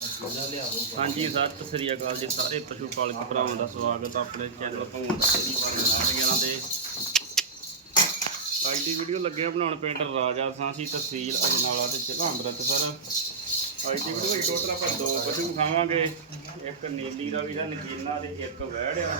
ਹਾਂਜੀ, ਸਤਿ ਸ੍ਰੀ ਅਕਾਲ ਜੀ ਸਾਰੇ ਪਸ਼ੂ ਪਾਲਕ ਭਰਾਵਾਂ ਦਾ ਸਵਾਗਤ ਹੈ ਆਪਣੇ ਚੈਨਲ ਭਵਨ ਦਾ ਤੇਰੀ ਵਾਰ 11 ਦੇ ਅੱਜ ਦੀ ਵੀਡੀਓ ਲੱਗੇ ਆ ਬਣਾਉਣ ਪਿੰਡ ਰਾਜਾ ਸਾਂਸੀ ਤਹਿਸੀਲ ਅਜਨਾਲਾ ਤੇ ਜ਼ਿਲ੍ਹਾ ਅੰਮ੍ਰਿਤਸਰ। ਅੱਜ ਦੀ ਵੀਡੀਓ ਵਿੱਚ ਟੋਟਲ ਆਪਾਂ ਦੋ ਪਸ਼ੂ ਖਾਵਾਂਗੇ, ਇੱਕ ਨੀਲੀ ਦਾ ਵੀਰਾ ਨਗੀਨਾ ਤੇ ਇੱਕ ਵਹਿੜ ਆ।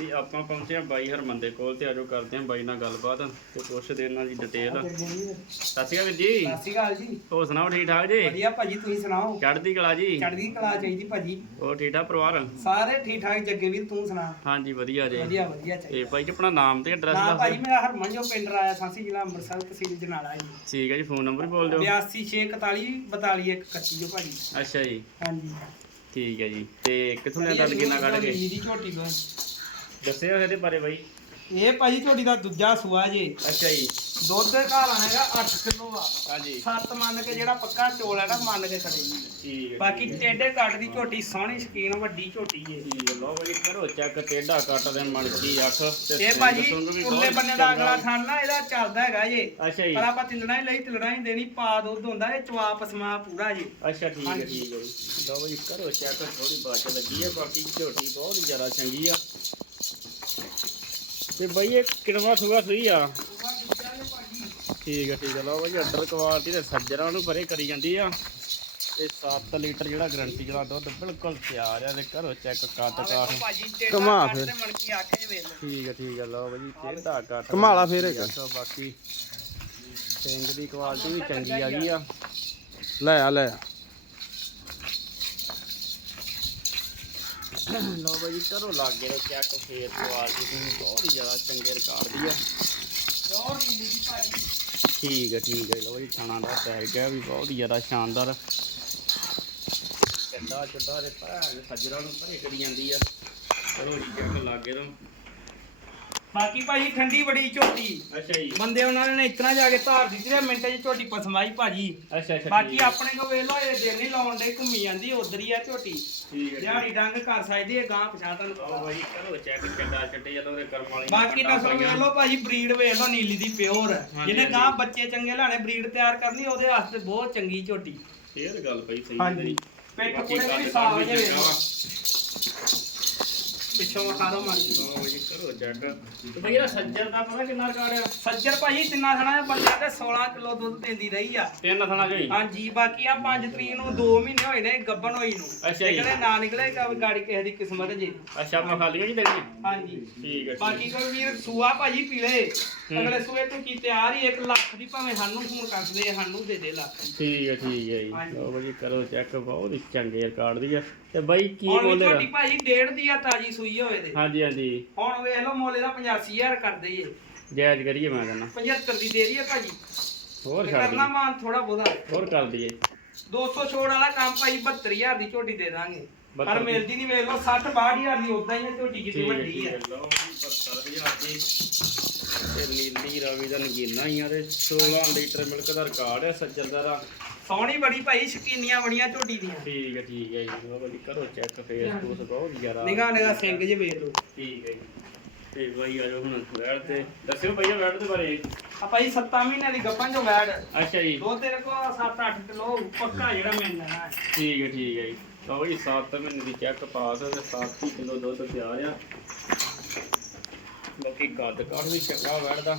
ਤੇ ਆਪਾਂ ਪਹੁੰਚੇ ਆ ਬਾਈ ਹਰਮੰਦੇ ਕੋਲ ਤੇ ਆਜੋ ਕਰਦੇ ਆ ਬਾਈ ਨਾਲ ਗੱਲਬਾਤ ਤੇ ਪੁੱਛਦੇ ਇਹਨਾਂ ਦੀ ਡਿਟੇਲ ਸਤਿ ਸ਼੍ਰੀ ਅਕਾਲ ਵੀਰ ਜੀ। ਸਤਿ ਸ਼੍ਰੀ ਅਕਾਲ ਜੀ। ਹੋਰ ਸੁਣਾਓ ਠੀਕ ਠਾਕ ਜੀ? ਵਧੀਆ ਭਾਜੀ ਤੁਸੀਂ ਸੁਣਾਓ? ਚੜ੍ਹਦੀ ਕਲਾ ਜੀ। ਚੜ੍ਹਦੀ ਕਲਾ ਚਾਹੀਦੀ ਭਾਜੀ। ਹੋਰ ਠੀਕ ਠਾਕ ਪਰਿਵਾਰ? ਸਾਰੇ ਠੀਕ ਠਾਕ ਜੱਗੇ ਵੀਰ ਤੂੰ ਸੁਣਾ? ਹਾਂਜੀ ਵਧੀਆ ਜੀ। ਵਧੀਆ ਵਧੀਆ ਚਾਹੀਦਾ। ਇਹ ਭਾਈ ਜੀ ਆਪਣਾ ਨਾਮ ਤੇ ਐਡਰੈਸ ਦੱਸ ਭਾਜੀ ਮੇਰਾ ਹਰਮਨ ਜੋ ਪਿੰਡ ਰਾਇਆ ਸਾਂਸੀ ਜ਼ਿਲ੍ਹਾ ਅੰਮ੍ਰਿਤਸਰ ਤਹਿਸੀਲ ਜਨਾਲਾ ਜੀ। ਠੀਕ ਹੈ ਜੀ ਫੋਨ ਨੰਬਰ ਵੀ ਬੋਲ ਦਿਓ। 8261 42 41 ਜੋ ਭਾਜੀ। ਅੱਛਾ ਜੀ। ਹਾਂਜੀ। ਠੀਕ ਹੈ ਜੀ। ਤੇ ਕਿੱਥੋਂ ਲਿਆਂਦਾ ਲਗੀਨਾ ਕੱਢ ਕੇ? ਜੀ ਝੋਟੀ ਤੋਂ। ਦੱਸਿਓ ਇਹਦੇ ਬਾਰੇ ਬਾਈ। ਇਹ ਭਾਜੀ ਝੋਟੀ ਦਾ ਦੂਜਾ ਸੂਆ ਜੇ। ਅੱਛਾ ਜੀ। ਦੁੱਧ ਘਰ ਆਏਗਾ 8 ਕਿਲੋ ਆ। ਹਾਂਜੀ। ਸੱਤ ਮੰਨ ਕੇ ਜਿਹੜਾ ਪੱਕਾ ਚੋਲ ਹੈ ਨਾ ਮੰਨ ਕੇ ਖੜੇ ਜੀ। ਠੀਕ ਹੈ ਬਾਕੀ ਟੇਡੇ ਕੱਟ ਦੀ ਝੋਟੀ ਸੋਹਣੀ ਸ਼ਕੀਨ ਵੱਡੀ ਝੋਟੀ ਜੇ ਠੀਕ ਹੈ ਲਓ ਬਾਈ ਕਰੋ ਚੈੱਕ ਟੇਢਾ ਕੱਟ ਦੇ ਮਣਕੀ ਅੱਖ ਤੇ ਇਹ ਭਾਜੀ ਬਹੁਤ ਬੰਨੇ ਦਾ। ਅਗਲਾ ਥਣ ਨਾ ਇਹਦਾ ਚੱਲਦਾ ਹੈਗਾ ਜੇ। ਅੱਛਾ ਜੀ। ਪਰ ਆਪਾਂ ਤਿਲਣਾ ਹੀ ਲਈ ਤਿਲਣਾ ਹੀ ਦੇਣੀ ਪਾ ਦੁੱਧ ਹੁੰਦਾ ਇਹ ਚਵਾ ਪਸਮਾ ਪੂਰਾ ਜੀ। ਅੱਛਾ ਠੀਕ ਹੈ। ਠੀਕ ਹੈ। ਲਓ ਬਾਈ ਕਰੋ ਚੈੱਕ ਥੋੜੀ ਬਾਚ ਲੱਗੀ ਹੈ ਬਾਕੀ ਝੋਟੀ ਬਹੁਤ ਜ਼ਿਆਦਾ ਚੰਗੀ ਆ। ਤੇ ਬਾਈ ਇਹ ਕਿਣਵਾ ਸੂਆ ਸਹੀ ਆ। ਠੀਕ ਹੈ ਠੀਕ ਹੈ ਲਓ ਬਾਈ ਅੱਡਰ ਕੁਆਲਿਟੀ ਦੇ ਸੱਜਰਾਂ ਨੂੰ ਪਰੇ ਕਰੀ ਜਾਂਦੀ ਆ। ਤੇ 7 ਲੀਟਰ ਜਿਹੜਾ ਗਰੰਟੀ ਜਿਹੜਾ ਦੁੱਧ ਬਿਲਕੁਲ ਤਿਆਰ ਆ ਤੇ ਕਰੋ ਚੈੱਕ ਕੱਟ ਕਾਟ ਘੁਮਾ ਫਿਰ। ਠੀਕ ਹੈ ਠੀਕ ਹੈ ਲਓ ਬਾਈ ਟੇਢਾ ਕੱਟ ਘੁਮਾ ਫਿਰ ਇੱਕ। ਬਾਕੀ ਸਿੰਗ ਦੀ ਕੁਆਲਿਟੀ ਵੀ ਚੰਗੀ ਆ ਗਈ ਆ। ਲੈ ਆ ਲੈ ਆ। ਲਓ ਬਾਈ ਕਰੋ ਲਾਗੇ ਦਾ ਚੈੱਕ ਫੇਰ ਕੁਆਲਿਟੀ ਤੁਸੀਂ ਬਹੁਤ ਹੀ ਜ਼ਿਆਦਾ ਚੰਗੇ ਰਿਕਾਰਡ ਦੀ ਆ। ਪਿਓਰ ਨੀਲੀ ਦੀ ਭਾਜੀ ਠੀਕ ਹੈ ਠੀਕ ਹੈ ਲਓ ਜੀ, ਖਾਣਾ ਦਾ ਪੈਕ ਹੈ ਵੀ, ਬਹੁਤ ਹੀ ਜ਼ਿਆਦਾ ਸ਼ਾਨਦਾਰ। ਕੰਡਾ ਚੁੱਟਾ ਦੇ ਭੈਣ ਸੱਜਰਾਂ ਨੂੰ ਭਰੇ ਕਰੀ ਜਾਂਦੀ ਆ। ਚਲੋ ਜੀ ਚੈੱਕ ਲਾਗੇ ਤੋਂ। ਬਾਕੀ ਭਾਜੀ ਠੰਡੀ ਬੜੀ ਝੋਟੀ। ਅੱਛਾ ਜੀ। ਬੰਦੇ ਉਹਨਾਂ ਨੇ ਇਤਨਾ ਜਾ ਕੇ ਧਾਰ ਦਿੱਤੀ ਤੇ ਮਿੰਟੇ 'ਚ ਝੋਟੀ ਪਸਮਾਈ ਭਾਜੀ। ਅੱਛਾ ਅੱਛਾ ਬਾਕੀ। ਆਪਣੇ ਕੋ ਵੇਖ ਲਓ ਇਹ ਦਿਨ ਨਹੀਂ ਲਾਉਣ ਦੇ ਘੁੰਮੀ ਜਾਂਦੀ ਉਧਰ ਹੀ ਆ ਝੋਟੀ। ਠੀਕ ਹੈ ਦਿਹਾੜੀ ਡੰਗ ਕਰ ਸਕਦੀ ਹੈ ਗਾਂ ਪਛਾਣ ਤੁਹਾਨੂੰ ਪਤਾ। ਬਾਈ ਕਰੋ ਚੈੱਕ ਚੰਗਾ ਚੱਟੇ ਜਦੋਂ ਦੇ ਕਰਮ ਵਾਲੀ ਬਾਕੀ ਨਸਲ ਵੇਖ ਲਓ ਭਾਜੀ ਬਰੀਡ ਵੇਖ ਲਓ ਨੀਲੀ ਦੀ ਪਿਓਰ। ਜਿਹਨੇ। ਗਾਂ ਬੱਚੇ ਚੰਗੇ ਲਾਣੇ ਬਰੀਡ ਤਿਆਰ ਕਰਨੀ ਉਹਦੇ ਵਾਸਤੇ ਬਹੁਤ ਚੰਗੀ ਝੋਟੀ। ਤਾਂ ਗੱਲ ਪਈ ਸਹੀ ਹਾਂਜੀ। ਪਿੱਠ ਬਾਕੀ ਪੂਰੇ ਵੀ ਸਾਫ਼ ਜੇ ਵੇਖ। ਪਿੱਛੋਂ ਵਿਖਾ ਦੋ ਮਨ ਲਓ ਬਾਈ ਕਰੋ ਚੈੱਕ ਤੇ ਬਈ ਇਹਦਾ ਸੱਜਰ ਦਾ ਪਤਾ ਕਿੰਨਾ ਰਿਕਾਰਡ ਆ? ਸੱਜਰ ਭਾਜੀ ਤਿੰਨਾਂ ਥਣਾ ਬੰਦੇ ਤੇ 16 ਕਿਲੋ ਦੁੱਧ ਦਿੰਦੀ ਰਹੀ ਆ। ਤਿੰਨ ਥਣਾ ਚੋਂ ਹੀ? ਹਾਂਜੀ ਬਾਕੀ ਆ 5 ਤਰੀਕ ਨੂੰ 2 ਮਹੀਨੇ ਹੋਏ ਨੇ ਗੱਬਨ ਹੋਈ ਨੂੰ। ਅੱਛਾ ਜੀ। ਨਿਕਲੇ ਨਾ ਨਿਕਲੇ ਕਾ ਗਾੜੀ ਕਿਸੇ ਦੀ ਕਿਸਮਤ ਜੀ। ਅੱਛਾ ਆਪਾਂ ਖਾਲੀਆਂ ਜੀ ਦੇਣੀ ਹਾਂਜੀ। ਠੀਕ ਹੈ ਬਾਕੀ ਕੋਈ ਵੀਰ ਸੂਆ ਭਾਜੀ ਪੀਲੇ ਅਗਲੇ ਸੂਏ ਤੋਂ ਕੀ ਤਿਆਰ ਹੀ 1 ਲੱਖ ਦੀ ਭਾਵੇਂ ਸਾਨੂੰ ਫੋਨ ਕਰਦੇ ਸਾਨੂੰ ਦੇ ਦੇ ਲੱਖ। ਠੀਕ ਹੈ ਠੀਕ ਹੈ ਜੀ। ਹਾਂਜੀ। ਲਓ ਬਾਈ ਕਰੋ ਚੈੱਕ ਬਹੁਤ ਹੀ ਚੰਗੇ ਰਿਕਾਰਡ ਦੀ ਆ। ਤੇ ਬਾਈ ਕੀ ਹੁਣ ਵੀ ਬੋਲੇ ਭਾਜੀ ਡੇਢ ਦੀ ਆ ਤਾਜੀ ਸੂਈ। ਹੋਏ ਤੇ। ਹਾਂਜੀ ਹਾਂਜੀ। ਹੁਣ ਵੇਖ ਲਓ ਮੋਲੇ ਦਾ 85000 ਕਰਦੇ ਏ ਜਾਇਜ਼ ਕਰੀਏ ਮੈਂ ਕਹਿੰਦਾ। 75 ਦੀ ਦੇ ਦਈਏ ਭਾਜੀ। ਹੋਰ ਤੇ ਛੱਡ ਕਰਨਾ ਦਈਏ। ਮਾਨ ਥੋੜਾ ਬਹੁਤਾ। ਹੋਰ ਕਰ ਦਈਏ। 200 ਛੋੜ ਵਾਲਾ ਕੰਮ ਭਾਈ 72000 ਦੀ ਝੋਟੀ ਦੇ ਦਾਂਗੇ। ਪਰ 72 ਮਿਲਦੀ ਨਹੀਂ ਵੇਖ ਲਓ 60 62000 ਦੀ ਉਦਾਂ ਹੀ ਆ ਝੋਟੀ ਕਿਤੇ ਠੀਕ ਹੈ ਵੱਡੀ ਠੀਕ ਹੈ ਲਓ ਜੀ 70000 ਦੀ। ਤੇ ਨੀਲੀ ਰਾਵੀ ਦਾ ਨਗੀਨਾ ਹੀ ਆ ਤੇ 16 ਲੀਟਰ ਮਿਲਕ ਦਾ ਰਿਕਾਰਡ ਹੈ ਸੱਜਰ ਦਾ ਦਾ ਸੋਹਣੀ ਬੜੀ ਭਾਈ ਸ਼ਕੀਨੀਆਂ ਬੜੀਆਂ ਝੋਟੀ ਦੀਆਂ। ਠੀਕ ਹੈ ਠੀਕ ਹੈ ਜੀ। ਲਓ ਬਾਈ ਕਰੋ ਚੈੱਕ ਫੇਸ ਫੂਸ ਬਹੁਤ ਜ਼ਿਆਦਾ। ਨਿਗਾਹ ਨਿਗਾਹ ਸਿੰਘ ਜੇ ਵੇਖ ਲਓ। ਠੀਕ ਹੈ ਜੀ। ਤੇ ਬਾਈ ਆ ਜਾਓ ਹੁਣ ਵੈੜ ਤੇ। ਦੱਸਿਓ ਭਈਆ ਵੈੜ ਦੇ ਬਾਰੇ। ਆ ਭਾਈ 7 ਮਹੀਨੇ ਦੀ ਗੱਪਾਂ ਚੋਂ ਵੈੜ। ਅੱਛਾ ਜੀ। ਦੋ ਤੇਰੇ ਕੋ 7-8 ਕਿਲੋ ਪੱਕਾ ਜਿਹੜਾ ਮਿਲ ਜਾਣਾ ਹੈ। ਠੀਕ ਹੈ ਠੀਕ ਹੈ ਜੀ। ਲਓ ਜੀ 7 ਮਹੀਨੇ ਦੀ ਚੈੱਕ ਪਾਸ ਤੇ 7 ਕਿਲੋ ਦੁੱਧ ਤਿਆਰ ਆ। ਬਾਕੀ ਗੱਦ ਕਾਠ ਵੀ ਚੰਗਾ ਵੜਦਾ।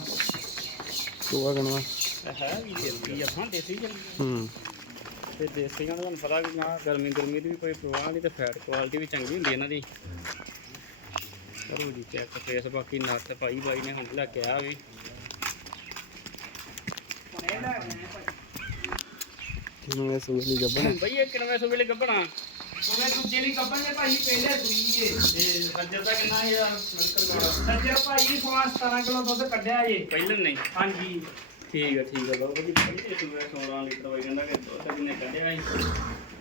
ਤੂੰ ਗਣਵਾ ਹੈ ਵੀ ਆਪਾਂ ਦੇਸੀ ਜਨ ਹੂੰ। ਤੇ ਦੇਸੀਆਂ ਦਾ ਤੁਹਾਨੂੰ ਪਤਾ ਵੀ ਨਾ ਗਰਮੀ ਗਰਮੀ ਦੀ ਵੀ ਕੋਈ ਪ੍ਰਵਾਹ ਨਹੀਂ ਤੇ ਫੈਟ ਕੁਆਲਿਟੀ ਵੀ ਚੰਗੀ ਹੁੰਦੀ ਇਹਨਾਂ ਦੀ। ਕਰੋ ਜੀ ਚੈੱਕ ਫੇਸ ਬਾਕੀ ਨੱਟ ਭਾਈ ਬਾਈ ਨੇ ਹੁਣ ਲੈ ਕੇ ਆ ਵੀ। ਹੁਣ ਇਹ ਲੈ ਗਏ ਭਾਈ ਕਿਨੂੰ ਇਹ ਸੁਣੀ ਗੱਬਣ ਬਈ ਇਹ ਕਿੰਨੇ ਸੌ ਵੇਲੇ ਗੱਭਣਾ ਉਹਨੇ ਦੂਜੇ ਦੇ ਭਾਈ ਪਹਿਲੇ ਸੂਈ ਏ ਤੇ ਸੱਜਰ ਦਾ ਕਿੰਨਾ ਹੈ ਮਿਲਕਰ ਵਾਲਾ ਸੱਜਰ ਭਾਈ ਸੋਲਾਂ 17 ਕਿਲੋ ਦੁੱਧ ਕੱਢਿਆ ਏ ਪਹਿਲਾਂ ਨਹੀਂ। ਹਾਂਜੀ। ਠੀਕ ਹੈ ਠੀਕ ਹੈ ਬਾਬਾ ਜੀ ਪਹਿਲੇ ਸੂਏ 16 ਲੀਟਰ ਵਈ ਜਾਂਦਾ ਕਿ ਦੁੱਧ ਕਿੰਨੇ ਕੱਢਿਆ ਸੀ।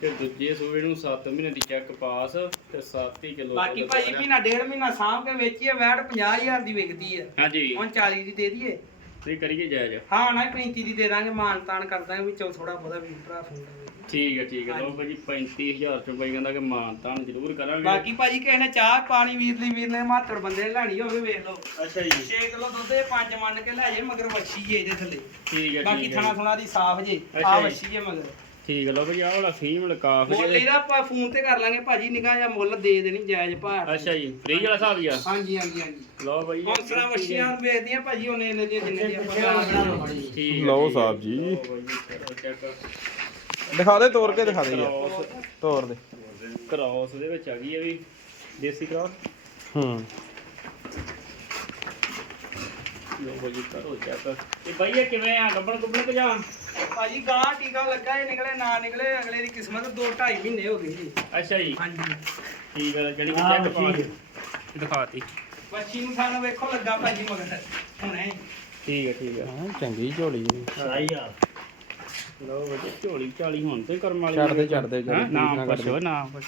ਤੇ ਦੂਜੇ ਸੂਏ ਨੂੰ 7 ਮਹੀਨੇ ਦੀ ਚੈੱਕ ਪਾਸ ਤੇ 7 ਹੀ ਕਿਲੋ ਬਾਕੀ ਭਾਈ ਮਹੀਨਾ ਡੇਢ ਮਹੀਨਾ ਸਾਂਭ ਕੇ ਵੇਚੀਏ ਵੈੜ 50000 ਦੀ ਵਿਕਦੀ ਹੈ ਹਾਂਜੀ। ਹੁਣ 40 ਦੀ ਦੇ ਦਈਏ। ਤੁਸੀਂ ਕਰੀਏ ਜਾਇਜ਼। ਹਾਂ ਨਾ 35 ਦੀ ਦੇ ਦਾਂਗੇ ਮਾਨ ਤਾਨ ਕਰ ਦਾਂਗੇ ਵਿੱਚੋਂ ਥੋੜਾ ਬਹੁਤਾ ਵੀ ਭਰਾ ਫੋਨ ਠੀਕ ਹੈ ਠੀਕ ਹੈ। ਲੋ ਭਾਜੀ 35000 ਚ ਬਾਈ ਕਹਿੰਦਾ ਕਿ ਮਾਨ ਤਾਨ ਜ਼ਰੂਰ ਕਰਾਂਗੇ। ਬਾਕੀ ਭਾਜੀ ਕਿਸੇ ਨੇ ਚਾਹ ਪਾਣੀ ਵੀਰ ਲਈ ਵੀਰ ਨੇ ਮਾਤੜ ਬੰਦੇ ਨੇ ਲੈਣੀ ਹੋਵੇ ਵੇਖ ਲਓ। ਅੱਛਾ ਜੀ। 6 ਕਿਲੋ ਦੁੱਧ ਇਹ ਪੰਜ ਮੰਨ ਕੇ ਲੈ ਜੇ ਮਗਰ ਵੱਛੀ ਜੇ ਇਹਦੇ ਥੱਲੇ। ਠੀਕ ਹੈ ਬਾਕੀ ਠੀਕ ਥਣਾ ਥੁਣਾ ਦੀ ਸਾਫ਼ ਜੇ ਆ। ਵੱਛੀ ਜੇ ਮਗਰ। ਠੀਕ ਲਓ ਭਾਜੀ ਆਹ ਵਾਲਾ ਫੀਮੇਲ ਕਾਫ ਮੁੱਲ ਇਹਦਾ ਆਪਾਂ ਫੋਨ ਤੇ ਕਰ ਲਾਂਗੇ ਭਾਜੀ ਨਿਗਾਹ ਜਾਂ ਮੁੱਲ ਦੇ ਦੇਣੀ ਜਾਇਜ਼ ਭਾਅ ਅੱਛਾ ਜੀ ਫ੍ਰੀ ਵਾਲਾ ਹਿਸਾਬ ਹੀ ਆ। ਹਾਂਜੀ ਹਾਂਜੀ ਹਾਂਜੀ। ਲਓ ਭਾਈ ਹੁਣ ਸਰਾ ਵਸ਼ੀਆਂ ਵੇਚਦੀਆਂ ਭਾਜੀ ਉਹਨੇ ਇਹਨੇ ਦੀਆਂ ਜਿੰਨੇ ਦੀਆਂ ਆਪਾਂ ਠੀਕ ਹੈ ਲਓ ਠੀਕ ਹੈ। ਸਾਹਿਬ ਜੀ। ਲਓ ਭਾਈ ਕਰੋ check। ਦਿਖਾ ਦੇ ਤੋੜ ਕੇ ਦਿਖਾ ਦੇ ਯਾਰ। ਕ੍ਰਾਸ ਤੋੜ ਦੇ। ਕ੍ਰਾਸ ਦੇ ਵਿੱਚ ਆ ਗਈ ਹੈ ਵੀ ਦੇਸੀ ਕ੍ਰਾਸ ਹੂੰ। ਲਓ ਭਾਜੀ ਕਰੋ ਚੈੱਕ ਤੇ। ਭਾਈ ਇਹ ਕਿਵੇਂ ਆ? ਗੱਬਣ ਗੁੱਬਣ ਕਿ ਜਾਂ ਭਾਜੀ ਗਾਂ ਟੀਕਾ ਲੱਗਾ ਇਹ ਨਿਕਲੇ ਨਾ ਨਿਕਲੇ ਅਗਲੇ ਦੀ ਕਿਸਮਤ 2 2.5 ਮਹੀਨੇ ਹੋ ਗਏ ਜੀ। ਅੱਛਾ ਜੀ। ਹਾਂਜੀ। ਠੀਕ ਹੈ ਜਿਹੜੀ ਕਿ ਚੈੱਕ ਪਾ ਕੇ ਦਿਖਾਤੀ। ਬੱਚੀ ਨੂੰ ਸਾਨੂੰ ਵੇਖੋ ਲੱਗਾ ਭਾਜੀ ਮਗਰ। ਹੁਣੇ। ਠੀਕ ਹੈ ਠੀਕ ਹੈ ਹਾਂ ਚੰਗੀ ਝੋਲੀ ਸਹੀ ਆ। ਲਓ ਭਾਜੀ ਝੋਲੀ ਝਾਲੀ ਹੁਣ ਤੇ ਕਰਮ ਵਾਲੀ ਛੱਡ ਦੇ, ਛੱਡ ਦੇ, ਹੈਂ? ਛੱਡ ਦੇ, ਨਾਮ ਛੱਡ ਦੇ। ਪੁੱਛੋ ਨਾਮ ਪੁੱਛ।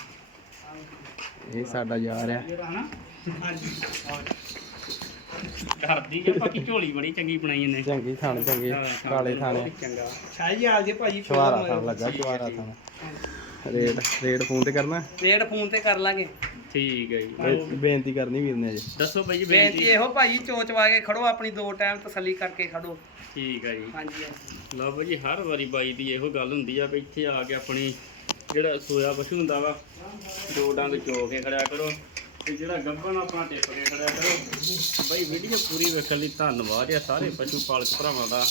ਇਹ ਸਾਡਾ ਯਾਰ ਆ। ਜਿਹੜਾ ਹਨਾ ਹਾਂਜੀ। ਕਰਦੀ ਜੇ ਬਾਕੀ ਝੋਲੀ ਬੜੀ ਚੰਗੀ ਬਣਾਈ ਇਹਨੇ। ਚੰਗੀ ਥਾਣ ਚੰਗੇ। ਕਾਲੇ ਥਾਣੇ ਚੰਗਾ। ਸ਼ਾਹੀ ਆਲ ਜੇ ਭਾਜੀ ਸ਼ਵਾਰਾ ਥਾਣ ਲੱਗਾ ਸ਼ਵਾਰਾ ਥਾਣ ਰੇਟ ਰੇਟ ਫੋਨ ਤੇ ਕਰਨਾ? ਰੇਟ ਫੋਨ ਤੇ ਕਰ ਲਾਂਗੇ। ਠੀਕ ਹੈ ਜੀ। ਬੇ- ਬੇਨਤੀ ਕਰਨੀ ਵੀਰ ਨੇ ਅਜੇ। ਦੱਸੋ ਭਾਈ ਜੀ ਬੇਨਤੀ। ਬੇਨਤੀ ਇਹੋ ਭਾਜੀ ਚੋਚਵਾ ਕੇ ਖੜੋ ਆਪਣੀ ਦੋ ਟਾਈਮ ਤਸੱਲੀ ਕਰਕੇ ਖੜੋ। ਠੀਕ ਹੈ ਜੀ। ਹਾਂਜੀ ਹਾਂਜੀ। ਲਓ ਭਾਜੀ ਹਰ ਵਾਰੀ ਬਾਈ ਦੀ ਇਹੋ ਗੱਲ ਹੁੰਦੀ ਆ ਵੀ ਇੱਥੇ ਆ ਕੇ ਆਪਣੀ ਜਿਹੜਾ ਸੋਇਆ ਪਸ਼ੂ ਹੁੰਦਾ ਵਾ ਦੋ ਡੰਗ ਚੋ ਕੇ ਖੜਿਆ ਕਰੋ। ਤੇ ਜਿਹੜਾ ਗੱਭਣ ਆਪਣਾ ਟਿੱਪ ਕੇ ਖੜਿਆ ਕਰੋ। ਬਾਈ ਵੀਡੀਓ ਪੂਰੀ ਵੇਖਣ ਲਈ ਧੰਨਵਾਦ ਆ ਸਾਰੇ ਪਸ਼ੂ ਪਾਲਕ ਭਰਾਵਾਂ ਦਾ।